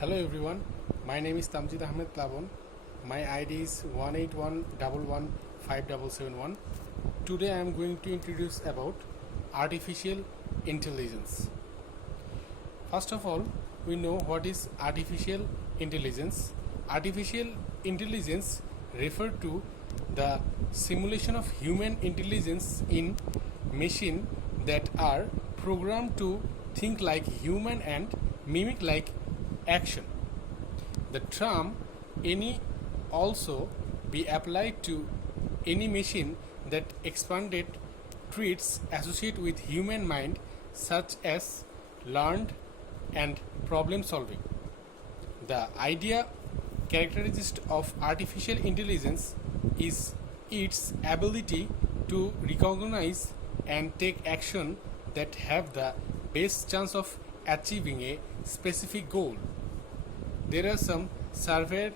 Hello everyone, my name is Tamjid Ahmed Plabon. My ID is 181115771. Today I am going to introduce about artificial intelligence. First of all, we know what is artificial intelligence. Artificial intelligence refer to the simulation of human intelligence in machine that are programmed to think like human and mimic like action. The term any also be applied to any machine that expanded traits associated with human mind such as learned and problem solving. The idea characteristic of artificial intelligence is its ability to recognize and take action that have the best chance of achieving a specific goal. There are some survey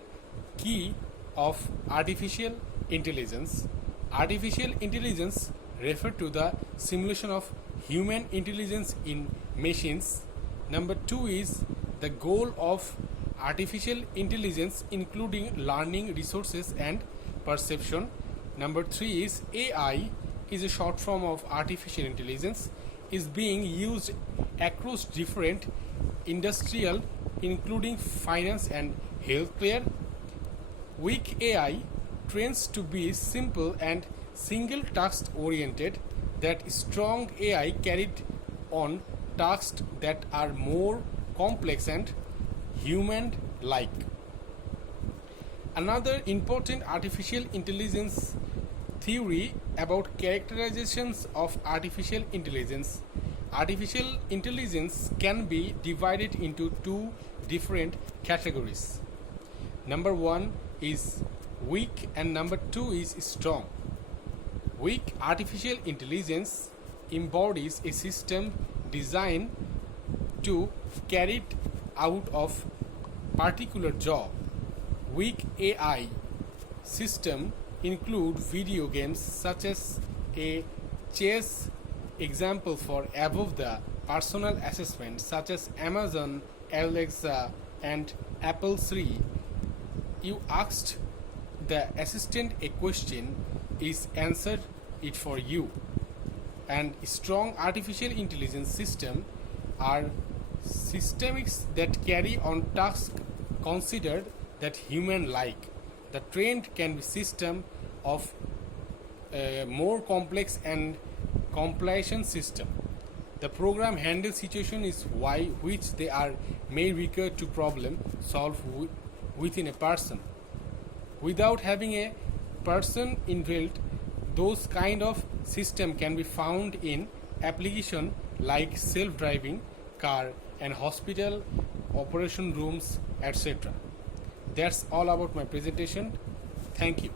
key of artificial intelligence. Artificial intelligence refer to the simulation of human intelligence in machines. Number 2 is the goal of artificial intelligence including learning resources and perception. Number 3 is AI is a short form of artificial intelligence, is being used across different industrial including finance and healthcare. Weak AI trains to be simple and single task oriented, that strong AI carried on tasks that are more complex and human like. Another important artificial intelligence theory about characterizations of artificial intelligence. Artificial intelligence can be divided into two different categories. Number 1 is weak and number 2 is strong. Weak artificial intelligence embodies a system designed to carry it out of particular job. Weak AI system include video games such as a chess example for above the personal assessment such as Amazon, Alexa and Apple Siri. You asked the assistant a question, is answered it for you. And strong artificial intelligence system are systemics that carry on tasks considered that human like. The trend can be system of more complex and compilation system. The program handles situation is why which they are may recur to problem solve within a person. Without having a person involved, those kind of system can be found in application like self-driving car and hospital operation rooms, etc. That's all about my presentation. Thank you.